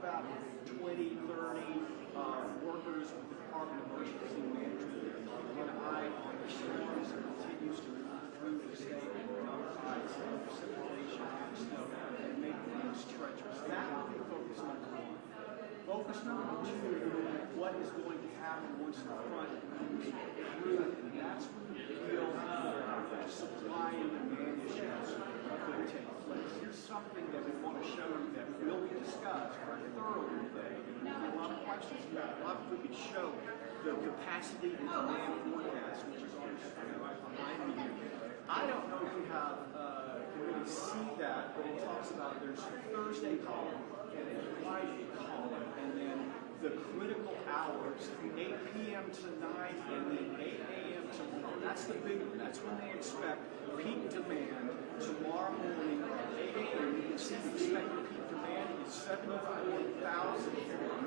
about 20, 30 workers with the Department of Emergency Management. And I, on the storms that continues to move through the state and ice and precipitation and snow and make things treacherous. That will be focus number one. Focus number two, what is going to happen once the front moves through, and that's when the real supply and demand issues could take place. Here's something that we want to show you that will be discussed very thoroughly today. And there are a lot of questions about it. A lot of we could show the capacity and demand forecast, which is on the screen right behind me here. I don't know if you can really see that, but it talks about there's a Thursday column and a Friday column, and then the critical hours, 8 p.m. to 9, and then 8 a.m. to 1. That's the big one. That's when they expect peak demand tomorrow morning at 8 a.m. You can see the expected peak demand is 74,000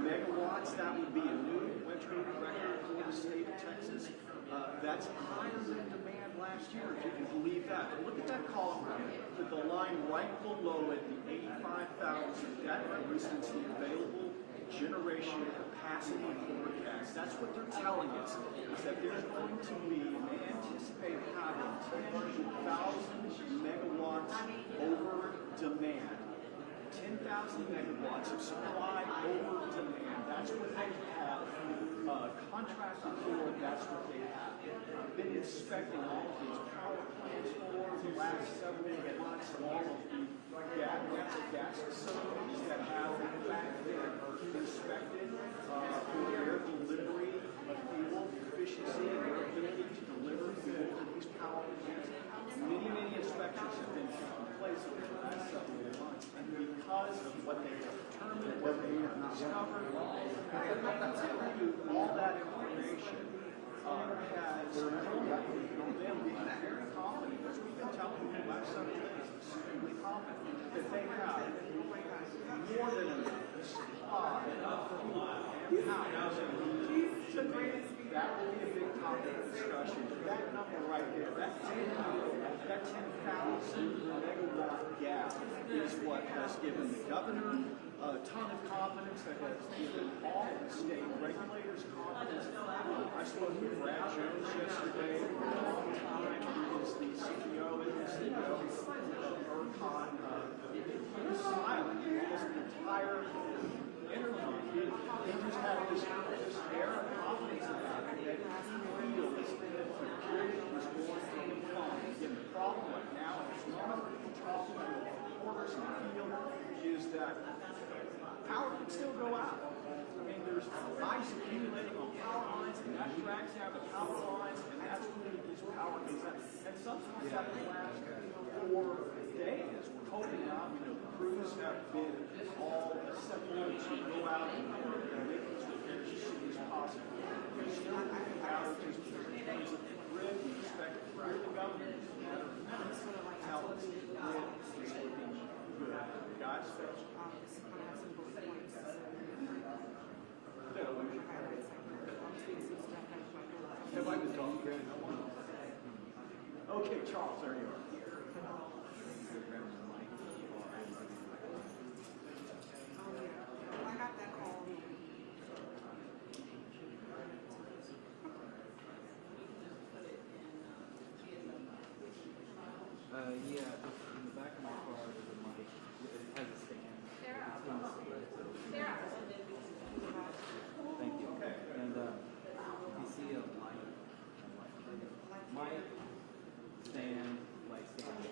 megawatts. That would be a new winter record for the state of Texas. That's higher than demand last year, if you can believe that. But look at that column with the line right below it, the 85,000. That represents the available generation capacity forecast. That's what they're telling us, is that there's going to be, and they anticipate having 10,000 megawatts over demand. 10,000 megawatts of supply over demand. That's what they have contracted for. That's what they have been inspecting all of these power plants for the last several months. All of the natural gas facilities that have in fact been inspected for their delivery of fuel efficiency and their ability to deliver fuel to these power plants. Many inspections have been taking place over the last several months, and because of what they have determined, what they have discovered, all that information has them being very confident, as we've been telling you the last several days, extremely confident that they have more than enough supply of fuel and power. That will be a big topic of discussion. That number right there, that 10,000 megawatt gap is what has given the governor a ton of confidence, that has given all of the state regulators confidence. I spoke with Brad Jones yesterday for a long time. He is the CEO and the CEO of ERCOT. He was smiling almost the entire interview. He just had this air of confidence about it that he feels that the period was going to be fine. Again, the problem right now, as long as we're talking to reporters in the field, is that power can still go out. I mean, there's ice accumulating on power lines, and that drags down the power lines, and that's when this power goes out. And sometimes that can last for days. We're hoping now, the crews have been all assembled to go out and make these repairs as soon as possible. There's still outages in terms of the grid. We expect the government in a matter of minutes tell us the grid is looking good. Guys? Everybody was talking. Okay, Charles, there you are. I got that call. Yeah, in the back of my car there's a mic. It has a stand. Thank you. And if you see a light, mic, stand, light stand,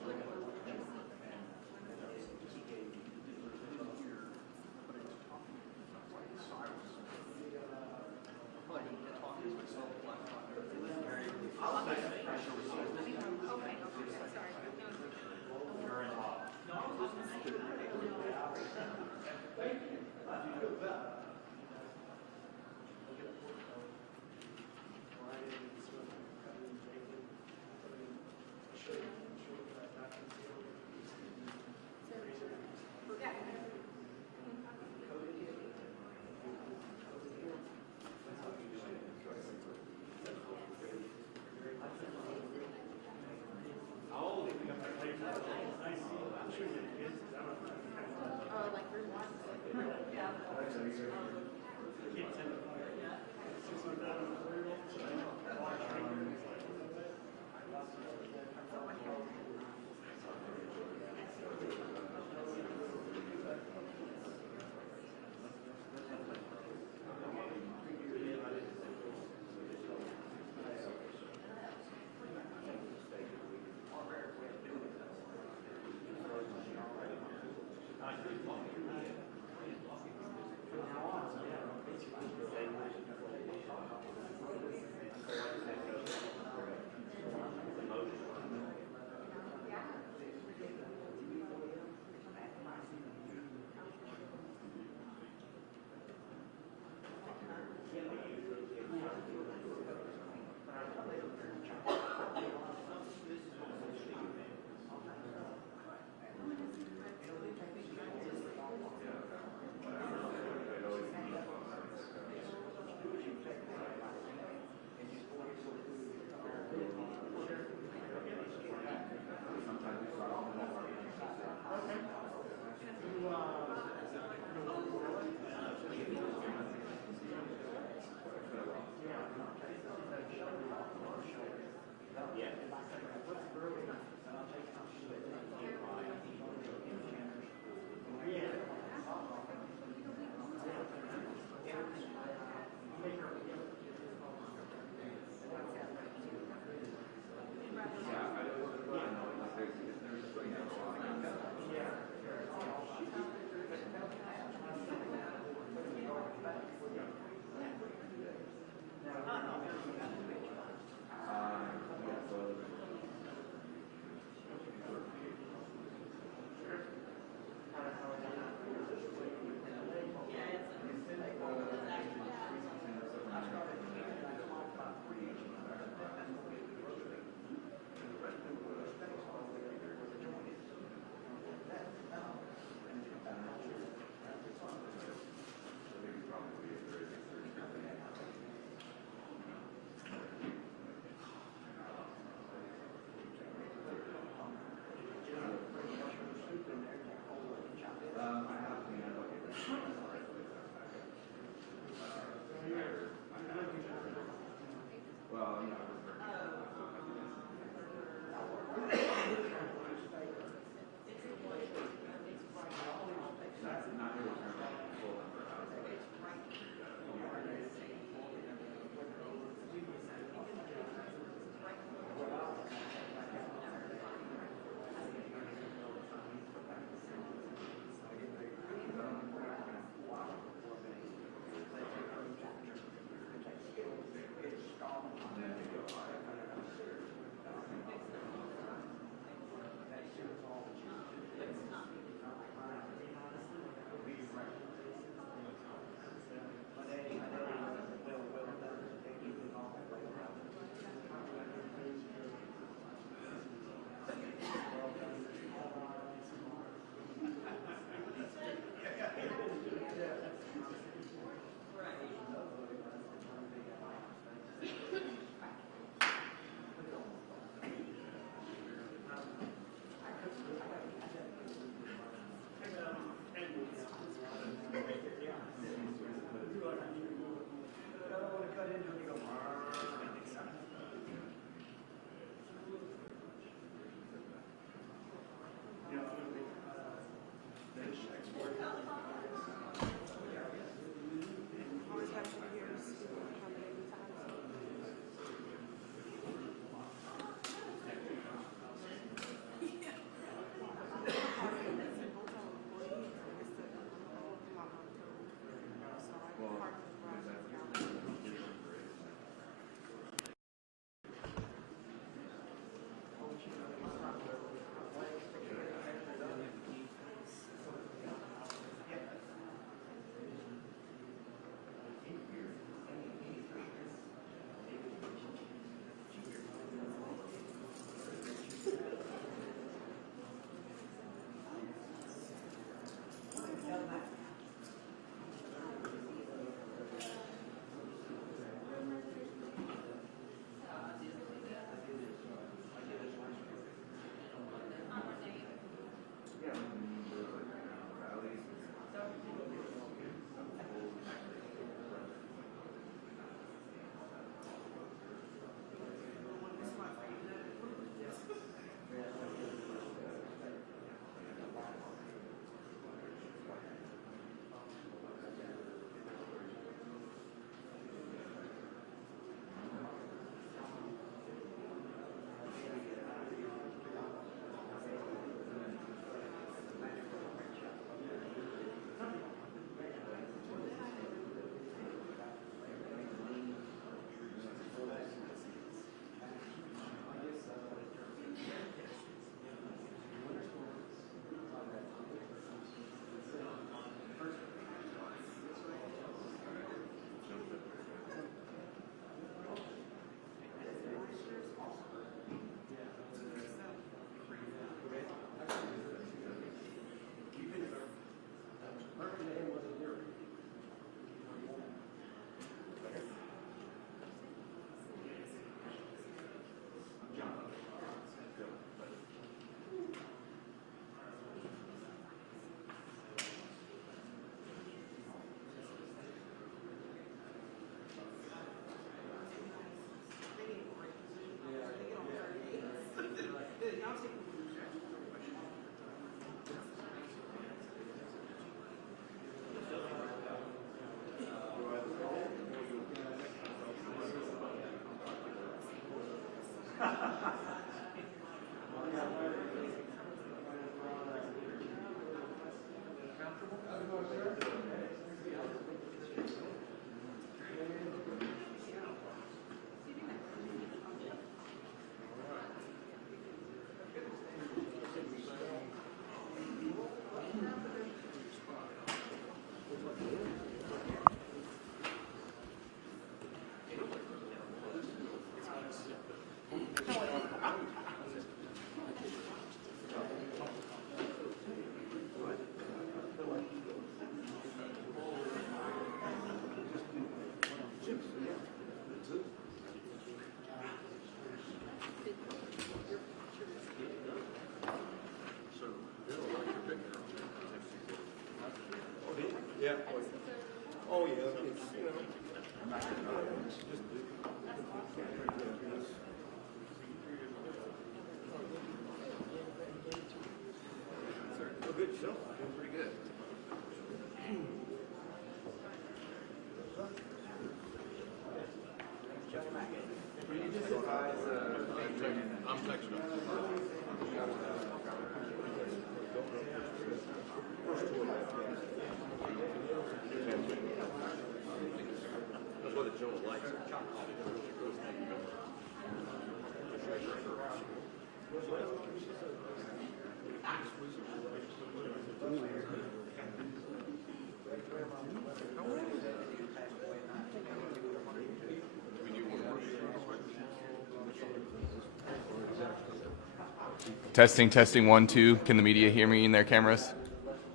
Testing, testing, 1, 2. Can the media hear me in their cameras?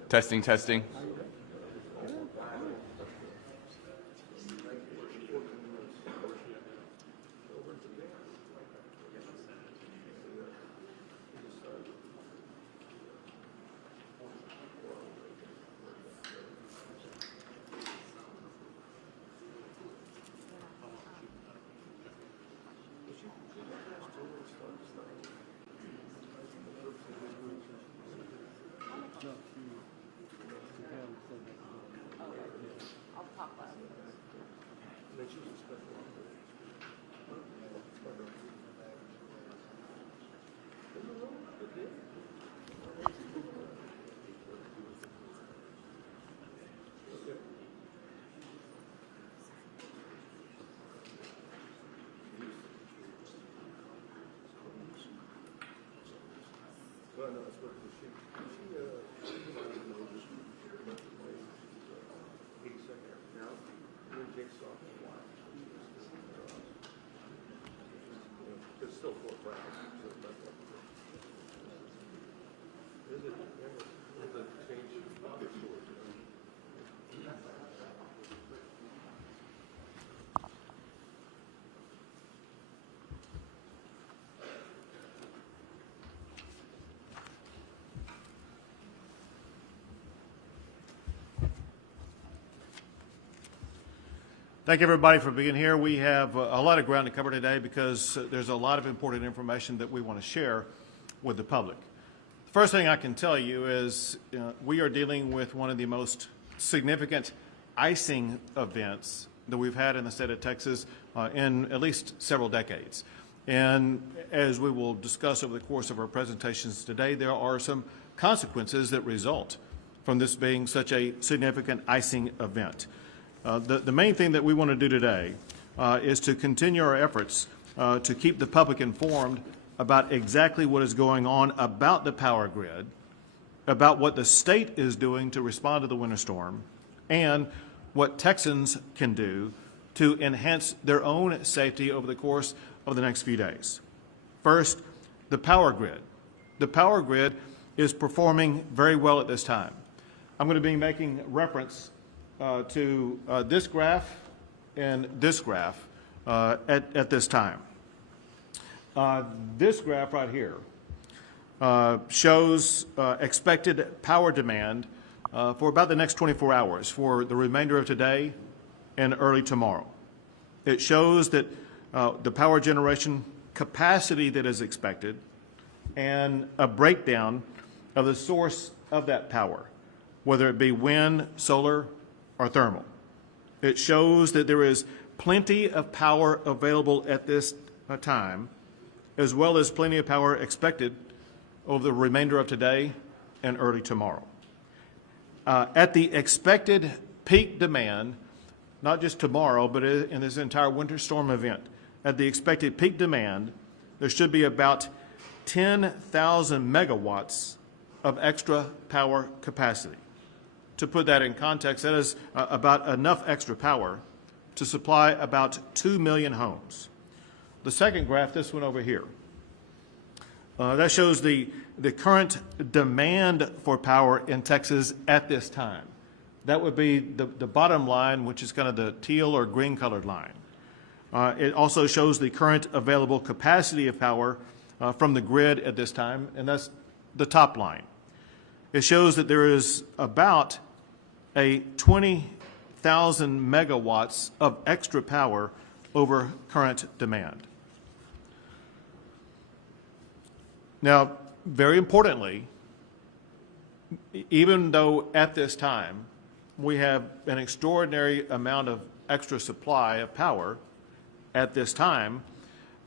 Testing, testing. Thank you, everybody, for being here. We have a lot of ground to cover today because there's a lot of important information that we want to share with the public. The first thing I can tell you is we are dealing with one of the most significant icing events that we've had in the state of Texas in at least several decades. And as we will discuss over the course of our presentations today, there are some consequences that result from this being such a significant icing event. The main thing that we want to do today is to continue our efforts to keep the public informed about exactly what is going on about the power grid, about what the state is doing to respond to the winter storm, and what Texans can do to enhance their own safety over the course of the next few days. First, the power grid. The power grid is performing very well at this time. I'm going to be making reference to this graph and this graph at this time. This graph right here shows expected power demand for about the next 24 hours for the remainder of today and early tomorrow. It shows that the power generation capacity that is expected and a breakdown of the source of that power, whether it be wind, solar, or thermal. It shows that there is plenty of power available at this time, as well as plenty of power expected over the remainder of today and early tomorrow. At the expected peak demand, not just tomorrow, but in this entire winter storm event, at the expected peak demand, there should be about 10,000 megawatts of extra power capacity. To put that in context, that is about enough extra power to supply about 2 million homes. The second graph, this one over here, that shows the current demand for power in Texas at this time. That would be the bottom line, which is kind of the teal or green colored line. It also shows the current available capacity of power from the grid at this time, and that's the top line. It shows that there is about a 20,000 megawatts of extra power over current demand. Now, very importantly, even though at this time we have an extraordinary amount of extra supply of power, at this time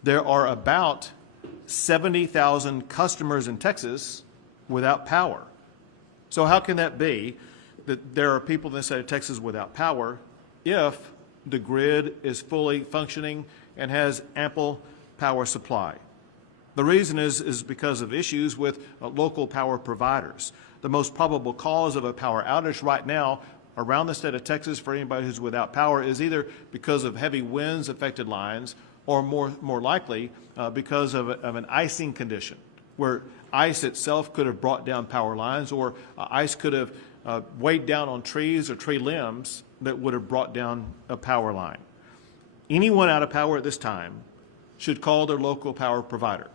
there are about 70,000 customers in Texas without power. So how can that be that there are people in the state of Texas without power if the grid is fully functioning and has ample power supply? The reason is because of issues with local power providers. The most probable cause of a power outage right now around the state of Texas for anybody who's without power is either because of heavy winds affected lines or more likely because of an icing condition where ice itself could have brought down power lines, or ice could have weighed down on trees or tree limbs that would have brought down a power line. Anyone out of power at this time should call their local power provider.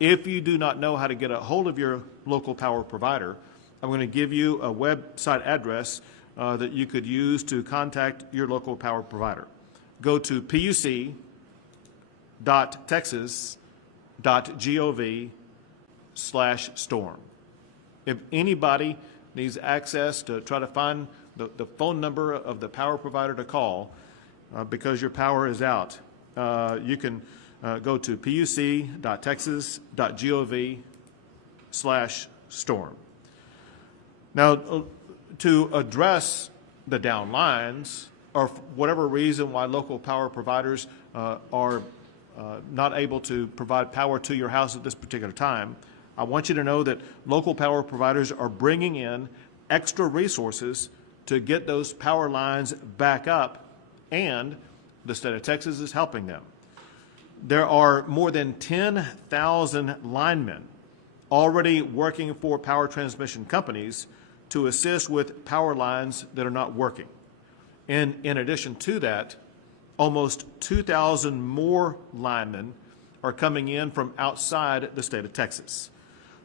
If you do not know how to get a hold of your local power provider, I'm going to give you a website address that you could use to contact your local power provider. Go to puc.texas.gov/storm. If anybody needs access to try to find the phone number of the power provider to call because your power is out, you can go to puc.texas.gov/storm. Now, to address the down lines, or for whatever reason why local power providers are not able to provide power to your house at this particular time, I want you to know that local power providers are bringing in extra resources to get those power lines back up, and the state of Texas is helping them. There are more than 10,000 linemen already working for power transmission companies to assist with power lines that are not working. And in addition to that, almost 2,000 more linemen are coming in from outside the state of Texas.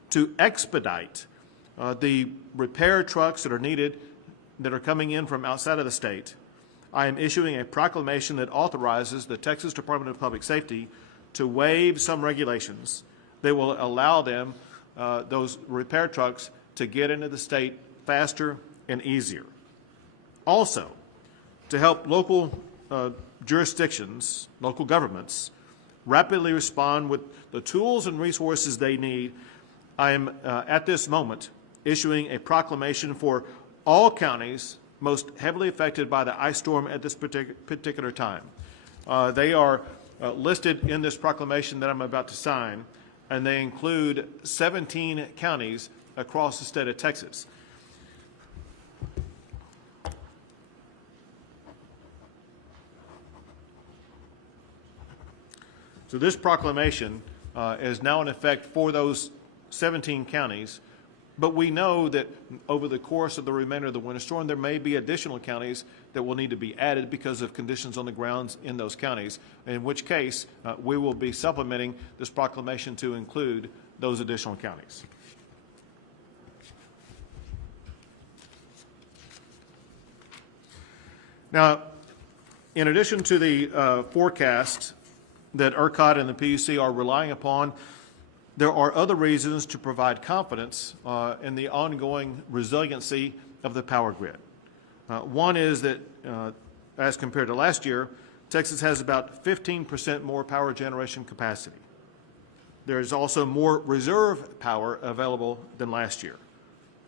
To expedite the repair trucks that are needed, that are coming in from outside of the state, I am issuing a proclamation that authorizes the Texas Department of Public Safety to waive some regulations that will allow them, those repair trucks, to get into the state faster and easier. Also, to help local jurisdictions, local governments, rapidly respond with the tools and resources they need, I am at this moment issuing a proclamation for all counties most heavily affected by the ice storm at this particular time. They are listed in this proclamation that I'm about to sign, and they include 17 counties across the state of Texas. So this proclamation is now in effect for those 17 counties, but we know that over the course of the remainder of the winter storm, there may be additional counties that will need to be added because of conditions on the grounds in those counties, in which case we will be supplementing this proclamation to include those additional counties. Now, in addition to the forecast that ERCOT and the PUC are relying upon, there are other reasons to provide confidence in the ongoing resiliency of the power grid. One is that, as compared to last year, Texas has about 15% more power generation capacity. There is also more reserve power available than last year.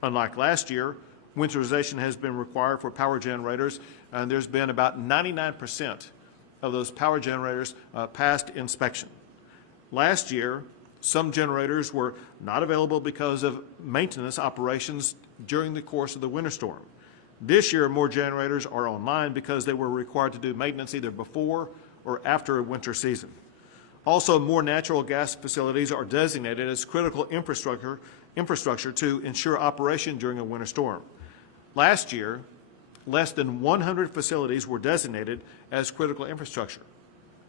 Unlike last year, winterization has been required for power generators, and there's been about 99% of those power generators passed inspection. Last year, some generators were not available because of maintenance operations during the course of the winter storm. This year, more generators are online because they were required to do maintenance either before or after a winter season. Also, more natural gas facilities are designated as critical infrastructure to ensure operation during a winter storm. Last year, less than 100 facilities were designated as critical infrastructure.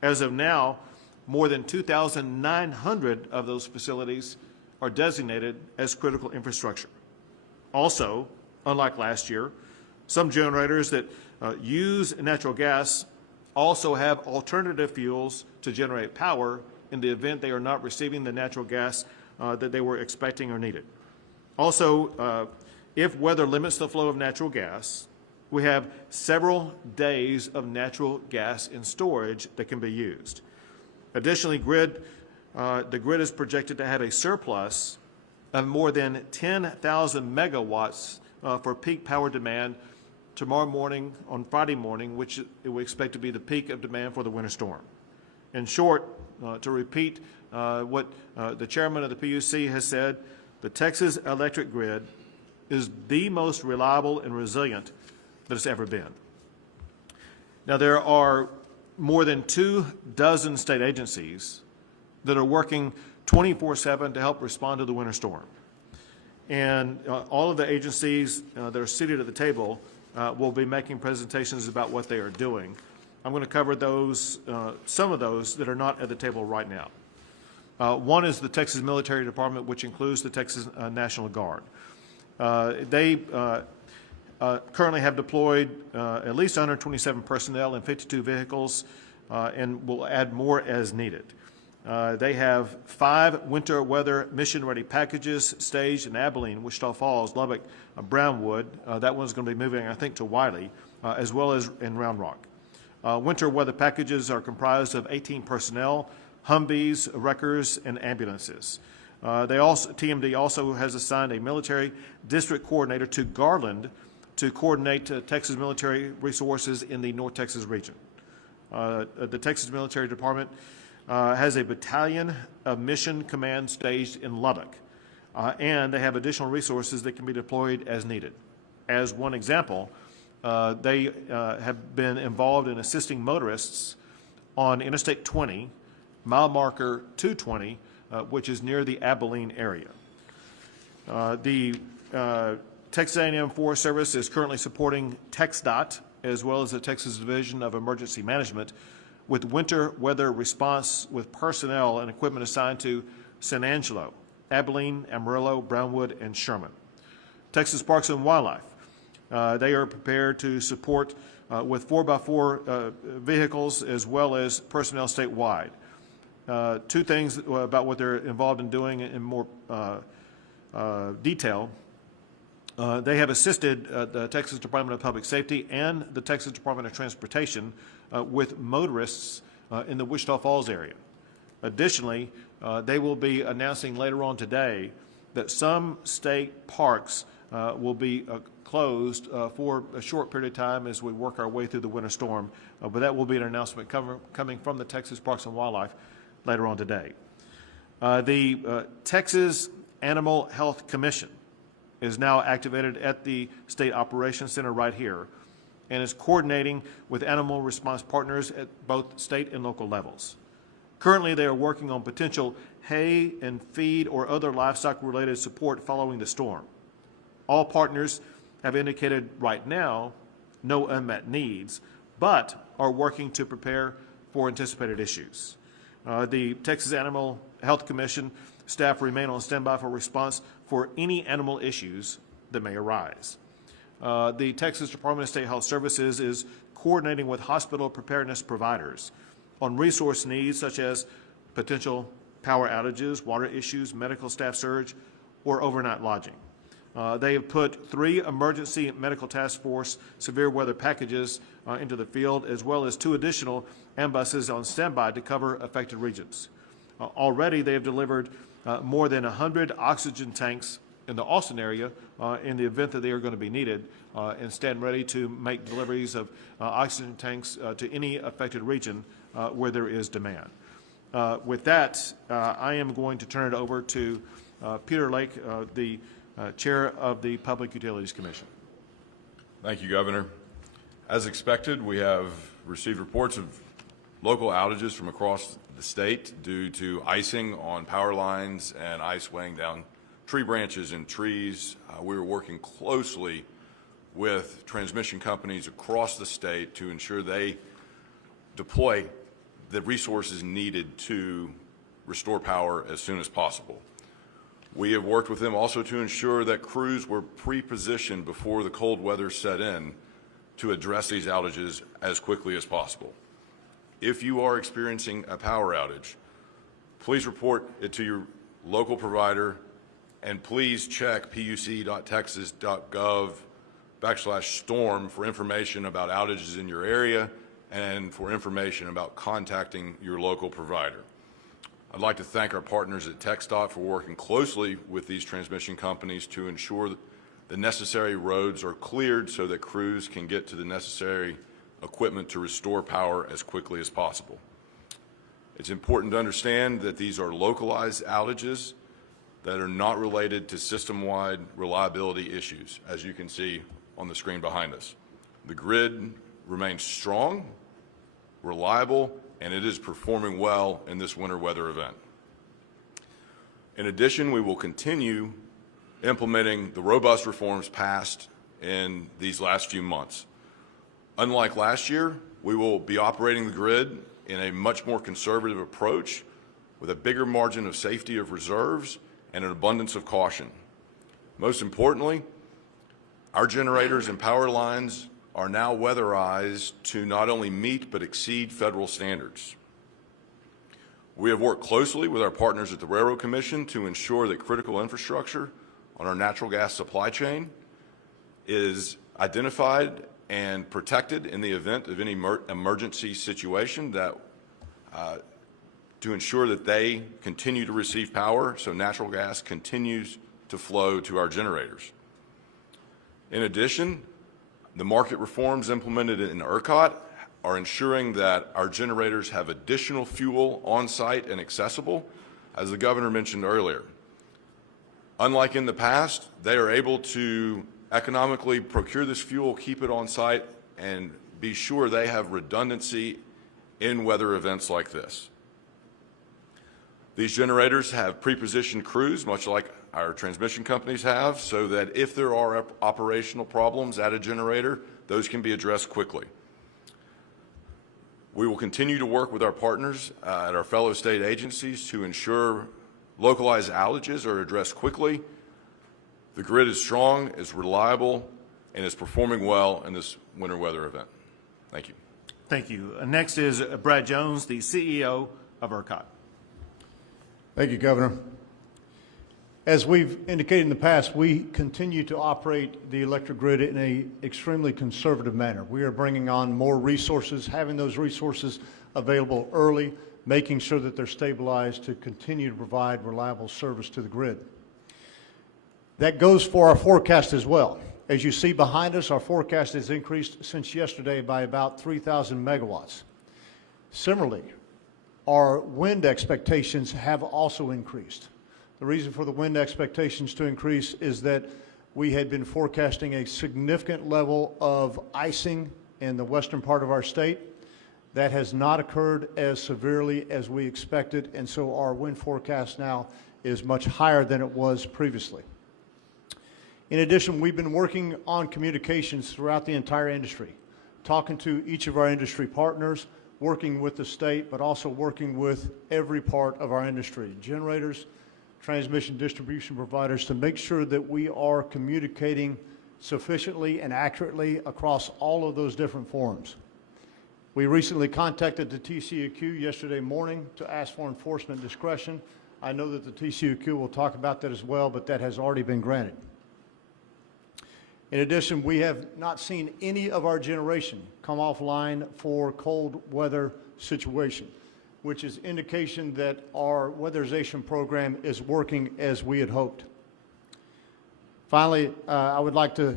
As of now, more than 2,900 of those facilities are designated as critical infrastructure. Also, unlike last year, some generators that use natural gas also have alternative fuels to generate power in the event they are not receiving the natural gas that they were expecting or needed. Also, if weather limits the flow of natural gas, we have several days of natural gas in storage that can be used. Additionally, grid the grid is projected to have a surplus of more than 10,000 megawatts for peak power demand tomorrow morning, on Friday morning, which we expect to be the peak of demand for the winter storm. In short, to repeat what the chairman of the PUC has said, the Texas electric grid is the most reliable and resilient that it's ever been. Now, there are more than 24 state agencies that are working 24/7 to help respond to the winter storm. And all of the agencies that are seated at the table will be making presentations about what they are doing. I'm going to cover those, some of those that are not at the table right now. One is the Texas Military Department, which includes the Texas National Guard. They currently have deployed at least 127 personnel and 52 vehicles and will add more as needed. They have 5 winter weather mission-ready packages staged in Abilene, Wichita Falls, Lubbock, Brownwood. That one's going to be moving, I think, to Wiley, as well as in Round Rock. Winter weather packages are comprised of 18 personnel, Humvees, wreckers, and ambulances. TMD also has assigned a military district coordinator to Garland to coordinate Texas military resources in the North Texas region. The Texas Military Department has a battalion of mission command staged in Lubbock, and they have additional resources that can be deployed as needed. As one example, they have been involved in assisting motorists on Interstate 20, mile marker 220, which is near the Abilene area. The Texas A&M Forest Service is currently supporting TxDOT, as well as the Texas Division of Emergency Management, with winter weather response with personnel and equipment assigned to San Angelo, Abilene, Amarillo, Brownwood, and Sherman. Texas Parks and Wildlife, they are prepared to support with 4x4 vehicles as well as personnel statewide. 2 things about what they're involved in doing in more detail. They have assisted the Texas Department of Public Safety and the Texas Department of Transportation with motorists in the Wichita Falls area. Additionally, they will be announcing later on today that some state parks will be closed for a short period of time as we work our way through the winter storm. But that will be an announcement coming from the Texas Parks and Wildlife later on today. The Texas Animal Health Commission is now activated at the State Operations Center right here and is coordinating with animal response partners at both state and local levels. Currently, they are working on potential hay and feed or other livestock-related support following the storm. All partners have indicated right now no unmet needs, but are working to prepare for anticipated issues. The Texas Animal Health Commission staff remain on standby for response for any animal issues that may arise. The Texas Department of State Health Services is coordinating with hospital preparedness providers on resource needs such as potential power outages, water issues, medical staff surge, or overnight lodging. They have put 3 emergency medical task force severe weather packages into the field, as well as 2 additional ambulances on standby to cover affected regions. Already, they have delivered more than 100 oxygen tanks in the Austin area in the event that they are going to be needed, and stand ready to make deliveries of oxygen tanks to any affected region where there is demand. With that, I am going to turn it over to Peter Lake, the Chair of the Public Utilities Commission. Thank you, Governor. As expected, we have received reports of local outages from across the state due to icing on power lines and ice weighing down tree branches and trees. We are working closely with transmission companies across the state to ensure they deploy the resources needed to restore power as soon as possible. We have worked with them also to ensure that crews were pre-positioned before the cold weather set in to address these outages as quickly as possible. If you are experiencing a power outage, please report it to your local provider, and please check puc.texas.gov/storm for information about outages in your area and for information about contacting your local provider. I'd like to thank our partners at TxDOT for working closely with these transmission companies to ensure that the necessary roads are cleared so that crews can get to the necessary equipment to restore power as quickly as possible. It's important to understand that these are localized outages that are not related to system-wide reliability issues, as you can see on the screen behind us. The grid remains strong, reliable, and it is performing well in this winter weather event. In addition, we will continue implementing the robust reforms passed in these last few months. Unlike last year, we will be operating the grid in a much more conservative approach with a bigger margin of safety of reserves and an abundance of caution. Most importantly, our generators and power lines are now weatherized to not only meet but exceed federal standards. We have worked closely with our partners at the Railroad Commission to ensure that critical infrastructure on our natural gas supply chain is identified and protected in the event of any emergency situation to ensure that they continue to receive power so natural gas continues to flow to our generators. In addition, the market reforms implemented in ERCOT are ensuring that our generators have additional fuel on site and accessible, as the governor mentioned earlier. Unlike in the past, they are able to economically procure this fuel, keep it on site, and be sure they have redundancy in weather events like this. These generators have pre-positioned crews, much like our transmission companies have, so that if there are operational problems at a generator, those can be addressed quickly. We will continue to work with our partners at our fellow state agencies to ensure localized outages are addressed quickly. The grid is strong, is reliable, and is performing well in this winter weather event. Thank you. Thank you. Next is Brad Jones, the CEO of ERCOT. Thank you, Governor. As we've indicated in the past, we continue to operate the electric grid in an extremely conservative manner. We are bringing on more resources, having those resources available early, making sure that they're stabilized to continue to provide reliable service to the grid. That goes for our forecast as well. As you see behind us, our forecast has increased since yesterday by about 3,000 megawatts. Similarly, our wind expectations have also increased. The reason for the wind expectations to increase is that we had been forecasting a significant level of icing in the western part of our state. That has not occurred as severely as we expected, and so our wind forecast now is much higher than it was previously. In addition, we've been working on communications throughout the entire industry, talking to each of our industry partners, working with the state, but also working with every part of our industry, generators, transmission distribution providers, to make sure that we are communicating sufficiently and accurately across all of those different forums. We recently contacted the TCEQ yesterday morning to ask for enforcement discretion. I know that the TCEQ will talk about that as well, but that has already been granted. In addition, we have not seen any of our generation come offline for cold weather situation, which is indication that our weatherization program is working as we had hoped. Finally, I would like to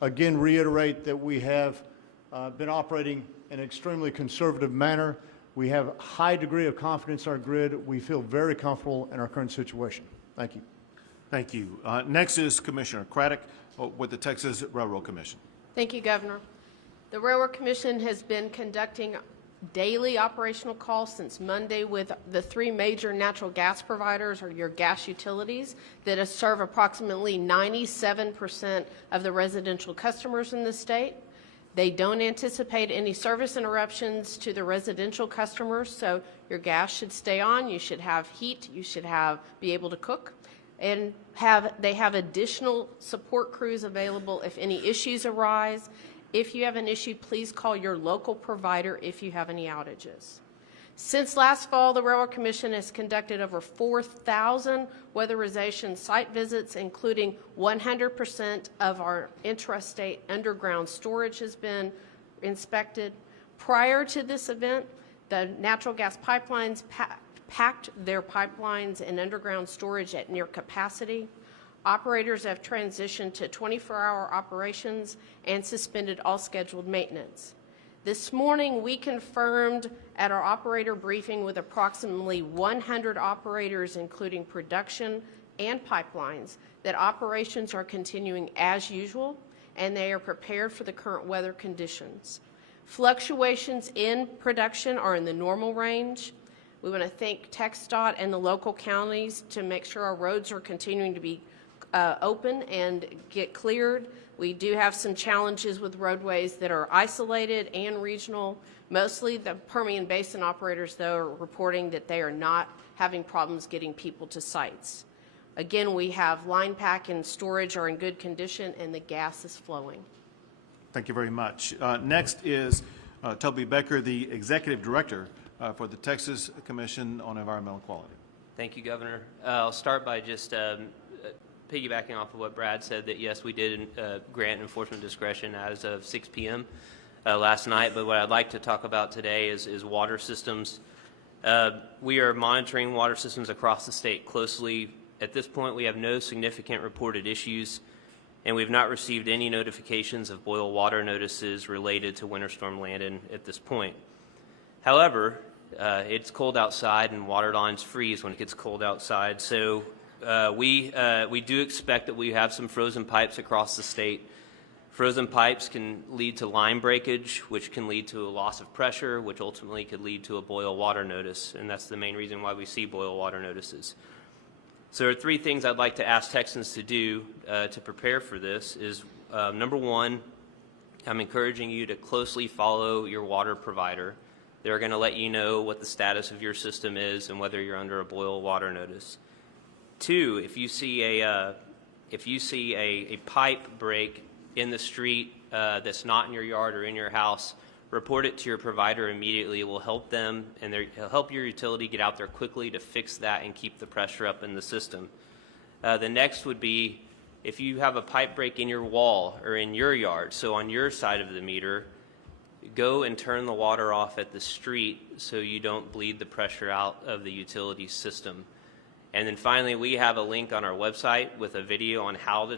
again reiterate that we have been operating in an extremely conservative manner. We have a high degree of confidence in our grid. We feel very comfortable in our current situation. Thank you. Thank you. Next is Commissioner Craddock with the Texas Railroad Commission. Thank you, Governor. The Railroad Commission has been conducting daily operational calls since Monday with the three major natural gas providers, or your gas utilities, that serve approximately 97% of the residential customers in the state. They don't anticipate any service interruptions to the residential customers, so your gas should stay on, you should have heat, you should be able to cook, and they have additional support crews available if any issues arise. If you have an issue, please call your local provider if you have any outages. Since last fall, the Railroad Commission has conducted over 4,000 weatherization site visits, including 100% of our intrastate underground storage has been inspected. Prior to this event, the natural gas pipelines packed their pipelines and underground storage at near capacity. Operators have transitioned to 24-hour operations and suspended all scheduled maintenance. This morning, we confirmed at our operator briefing with approximately 100 operators, including production and pipelines, that operations are continuing as usual and they are prepared for the current weather conditions. Fluctuations in production are in the normal range. We want to thank TxDOT and the local counties to make sure our roads are continuing to be open and get cleared. We do have some challenges with roadways that are isolated and regional. Mostly the Permian Basin operators, though, are reporting that they are not having problems getting people to sites. Again, we have line pack and storage are in good condition, and the gas is flowing. Thank you very much. Next is Toby Becker, the Executive Director for the Texas Commission on Environmental Quality. Thank you, Governor. I'll start by just piggybacking off of what Brad said, that yes, we did grant enforcement discretion as of 6 p.m. Last night, but what I'd like to talk about today is water systems. We are monitoring water systems across the state closely. At this point, we have no significant reported issues, and we've not received any notifications of boil water notices related to Winter Storm Landon at this point. However, it's cold outside and water lines freeze when it gets cold outside, so we do expect that we have some frozen pipes across the state. Frozen pipes can lead to line breakage, which can lead to a loss of pressure, which ultimately could lead to a boil water notice, and that's the main reason why we see boil water notices. So there are three things I'd like to ask Texans to do to prepare for this. Is number one, I'm encouraging you to closely follow your water provider. They're going to let you know what the status of your system is and whether you're under a boil water notice. Two, if you see a pipe break in the street that's not in your yard or in your house, report it to your provider immediately. It will help them, and it'll help your utility get out there quickly to fix that and keep the pressure up in the system. The next would be if you have a pipe break in your wall or in your yard, so on your side of the meter, go and turn the water off at the street so you don't bleed the pressure out of the utility system. And then finally, we have a link on our website with a video on how to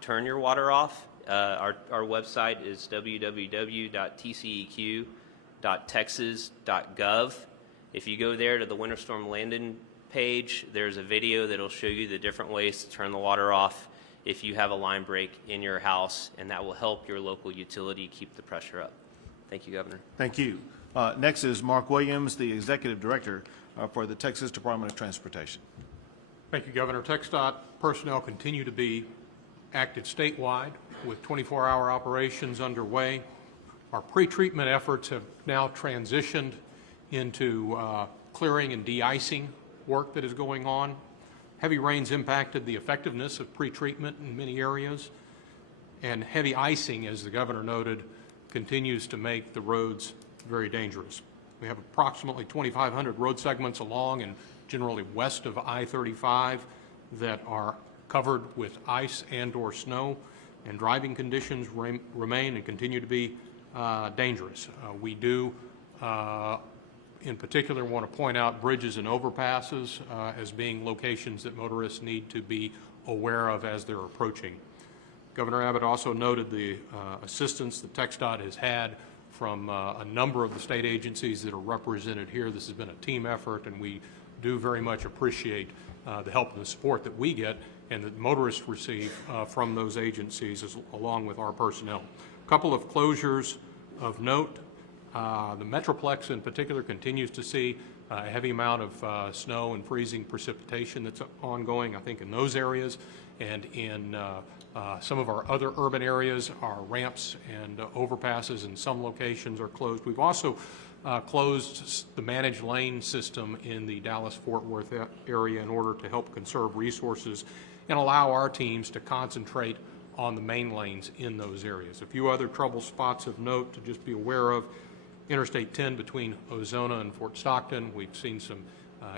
turn your water off. Our website is www.tceq.texas.gov. If you go there to the Winter Storm Landon page, there's a video that will show you the different ways to turn the water off if you have a line break in your house, and that will help your local utility keep the pressure up. Thank you, Governor. Thank you. Next is Mark Williams, the Executive Director for the Texas Department of Transportation. Thank you, Governor. TxDOT personnel continue to be active statewide with 24-hour operations underway. Our pre-treatment efforts have now transitioned into clearing and de-icing work that is going on. Heavy rains impacted the effectiveness of pre-treatment in many areas, and heavy icing, as the Governor noted, continues to make the roads very dangerous. We have approximately 2,500 road segments along and generally west of I-35 that are covered with ice and or snow, and driving conditions remain and continue to be dangerous. We do, in particular, want to point out bridges and overpasses as being locations that motorists need to be aware of as they're approaching. Governor Abbott also noted the assistance that TxDOT has had from a number of the state agencies that are represented here. This has been a team effort, and we do very much appreciate the help and the support that we get and that motorists receive from those agencies along with our personnel. A couple of closures of note. The Metroplex in particular continues to see a heavy amount of snow and freezing precipitation that's ongoing, I think, in those areas. And in some of our other urban areas, our ramps and overpasses in some locations are closed. We've also closed the managed lane system in the Dallas-Fort Worth area in order to help conserve resources and allow our teams to concentrate on the main lanes in those areas. A few other trouble spots of note to just be aware of. Interstate 10 between Ozona and Fort Stockton. We've seen some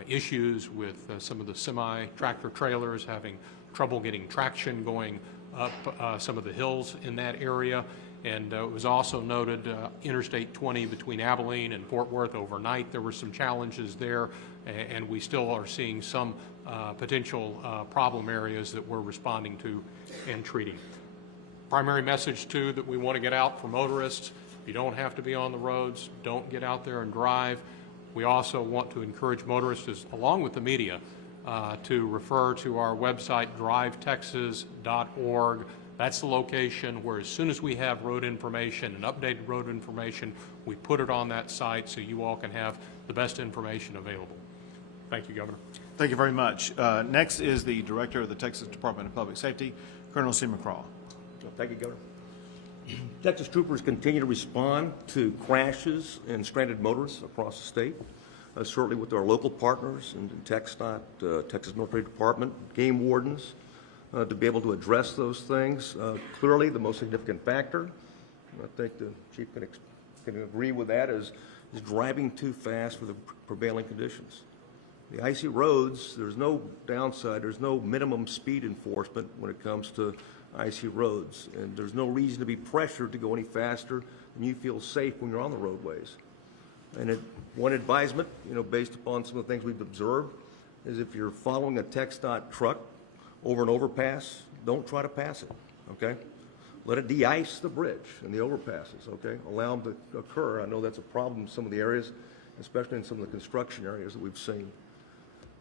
issues with some of the semi-tractor trailers having trouble getting traction going up some of the hills in that area. And it was also noted Interstate 20 between Abilene and Fort Worth overnight. There were some challenges there, and we still are seeing some potential problem areas that we're responding to and treating. Primary message, too, that we want to get out for motorists: you don't have to be on the roads. Don't get out there and drive. We also want to encourage motorists, along with the media, to refer to our website, drivetexas.org. That's the location where, as soon as we have road information and updated road information, we put it on that site so you all can have the best information available. Thank you, Governor. Thank you very much. Next is the Director of the Texas Department of Public Safety, Colonel C. McCraw. Thank you, Governor. Texas troopers continue to respond to crashes and stranded motorists across the state, certainly with our local partners and TxDOT, Texas Military Department, game wardens, to be able to address those things. Clearly, the most significant factor, I think the Chief can agree with that, is driving too fast for the prevailing conditions. The icy roads, there's no downside, there's no minimum speed enforcement when it comes to icy roads, and there's no reason to be pressured to go any faster than you feel safe when you're on the roadways. And one advisement, based upon some of the things we've observed, is if you're following a TxDOT truck over an overpass, don't try to pass it, okay? Let it de-ice the bridge and the overpasses, okay? Allow them to occur. I know that's a problem in some of the areas, especially in some of the construction areas that we've seen.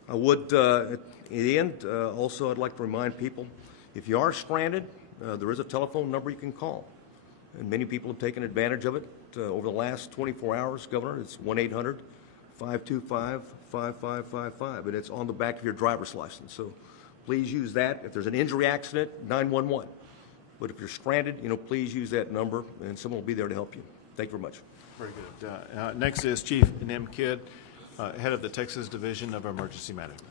I would, at the end, also I'd like to remind people, if you are stranded, there is a telephone number you can call. And many people have taken advantage of it over the last 24 hours, Governor. It's 1-800-525-5555, and it's on the back of your driver's license. So please use that. If there's an injury accident, 911. But if you're stranded, please use that number, and someone will be there to help you. Thank you very much. Very good. Next is Chief Nim Kidd, Head of the Texas Division of Emergency Management.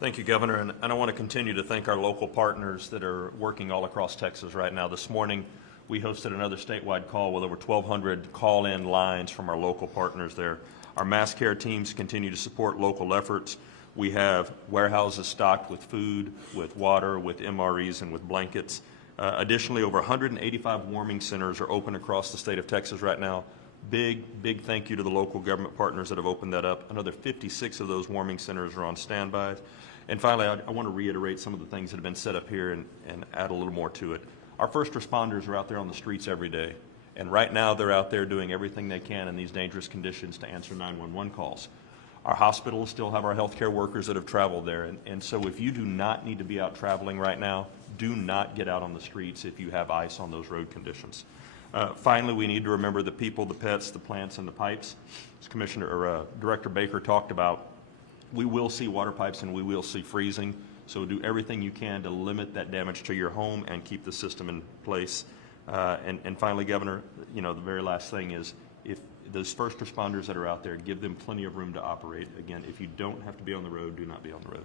Thank you, Governor, and I want to continue to thank our local partners that are working all across Texas right now. This morning, we hosted another statewide call with over 1,200 call-in lines from our local partners there. Our mass care teams continue to support local efforts. We have warehouses stocked with food, with water, with MREs, and with blankets. Additionally, over 185 warming centers are open across the state of Texas right now. Big thank you to the local government partners that have opened that up. Another 56 of those warming centers are on standby. And finally, I want to reiterate some of the things that have been set up here and add a little more to it. Our first responders are out there on the streets every day. And right now, they're out there doing everything they can in these dangerous conditions to answer 911 calls. Our hospitals still have our healthcare workers that have traveled there. And so if you do not need to be out traveling right now, do not get out on the streets if you have ice on those road conditions. Finally, we need to remember the people, the pets, the plants, and the pipes. As Director Baker talked about, we will see water pipes and we will see freezing. So do everything you can to limit that damage to your home and keep the system in place. And finally, Governor, the very last thing is, if those first responders that are out there, give them plenty of room to operate. Again, if you don't have to be on the road, do not be on the road.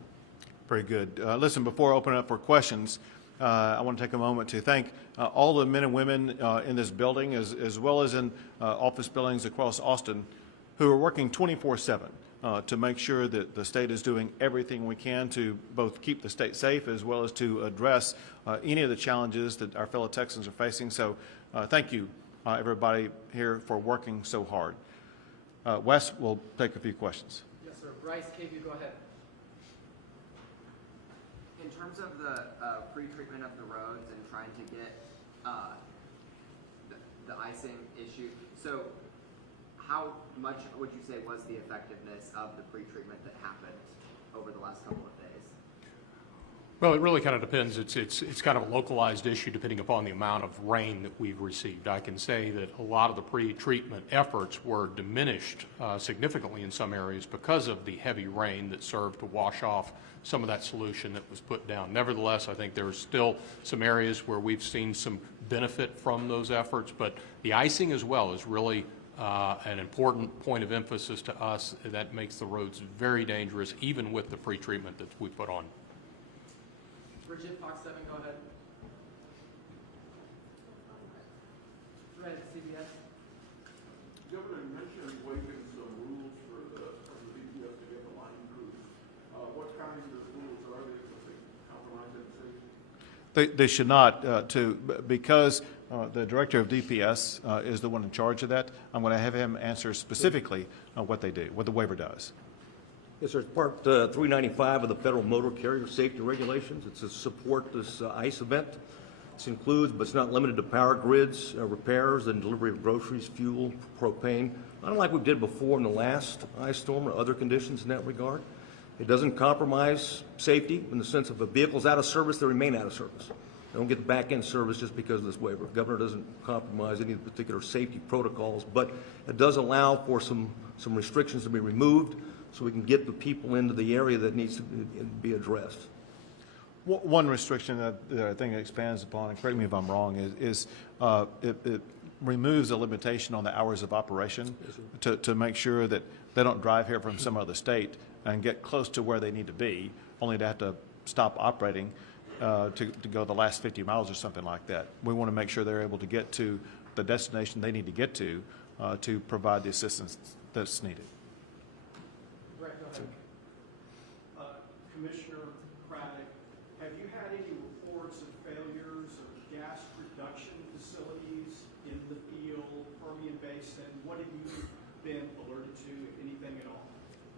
Very good. Listen, before I open it up for questions, I want to take a moment to thank all the men and women in this building, as well as in office buildings across Austin, who are working 24/7 to make sure that the state is doing everything we can to both keep the state safe as well as to address any of the challenges that our fellow Texans are facing. So thank you, everybody here, for working so hard. Wes will take a few questions. Yes, sir. Bryce, KV, go ahead. In terms of the pre-treatment of the roads and trying to get the icing issue, so how much would you say was the effectiveness of the pre-treatment that happened over the last couple of days? Well, it really kind of depends. It's kind of a localized issue depending upon the amount of rain that we've received. I can say that a lot of the pre-treatment efforts were diminished significantly in some areas because of the heavy rain that served to wash off some of that solution that was put down. Nevertheless, I think there's still some areas where we've seen some benefit from those efforts, but the icing as well is really an important point of emphasis to us. That makes the roads very dangerous, even with the pre-treatment that we put on. Bridget, Fox 7, go ahead. Red, CBS. Governor, you mentioned waiving some rules for the DPS to get the line crews. What kinds of rules are they? Something compromise and safety? They should not, because the director of DPS is the one in charge of that. I'm going to have him answer specifically what they do, what the waiver does. Yes, sir. It's Part 395 of the Federal Motor Carrier Safety Regulations. It's to support this ICE event. This includes, but it's not limited to, power grids, repairs, and delivery of groceries, fuel, propane. Not like we did before in the last ice storm or other conditions in that regard. It doesn't compromise safety in the sense of if a vehicle's out of service, they remain out of service. They don't get the back-end service just because of this waiver. The governor doesn't compromise any of the particular safety protocols, but it does allow for some restrictions to be removed so we can get the people into the area that needs to be addressed. One restriction that I think it expands upon, and correct me if I'm wrong, is it removes a limitation on the hours of operation to make sure that they don't drive here from some other state and get close to where they need to be, only to have to stop operating to go the last 50 miles or something like that. We want to make sure they're able to get to the destination they need to get to provide the assistance that's needed. Greg, go ahead. Commissioner Craddock, have you had any reports of failures of gas production facilities in the field, Permian Basin? What have you been alerted to, if anything at all?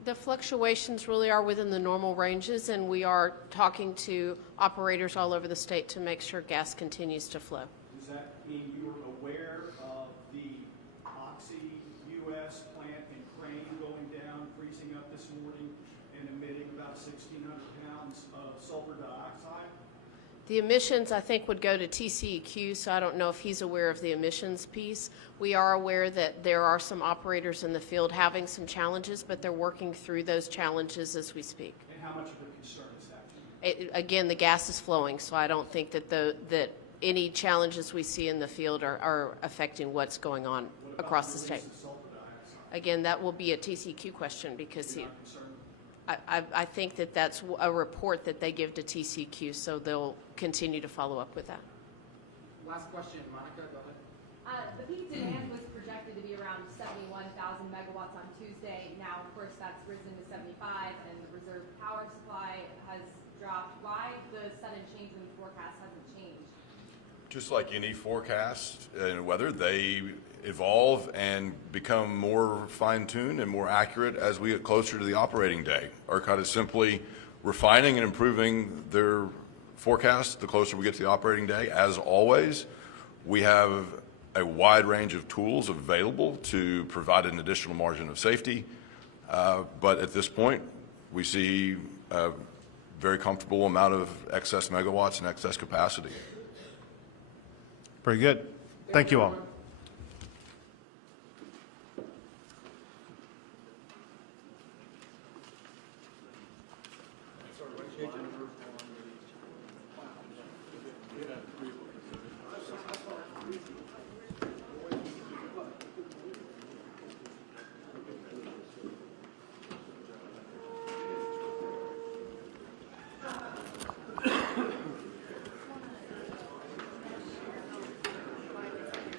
The fluctuations really are within the normal ranges, and we are talking to operators all over the state to make sure gas continues to flow. Does that mean you are aware of the Oxy US plant in Crane going down, freezing up this morning, and emitting about 1,600 pounds of sulfur dioxide? The emissions, I think, would go to TCEQ, so I don't know if he's aware of the emissions piece. We are aware that there are some operators in the field having some challenges, but they're working through those challenges as we speak. And how much of a concern is that? Again, the gas is flowing, so I don't think that that any challenges we see in the field are affecting what's going on across the state. Again, that will be a TCEQ question because I think that that's a report that they give to TCEQ, so they'll continue to follow up with that. Last question, Monica, go ahead. The peak demand was projected to be around 71,000 megawatts on Tuesday. Now, of course, that's risen to 75, and the reserve power supply has dropped. Why the sudden change in the forecast hasn't changed? Just like any forecast in weather, they evolve and become more fine-tuned and more accurate as we get closer to the operating day. ERCOT is simply refining and improving their forecast the closer we get to the operating day. As always, we have a wide range of tools available to provide an additional margin of safety, but at this point, we see a very comfortable amount of excess megawatts and excess capacity. Very good. Thank you all.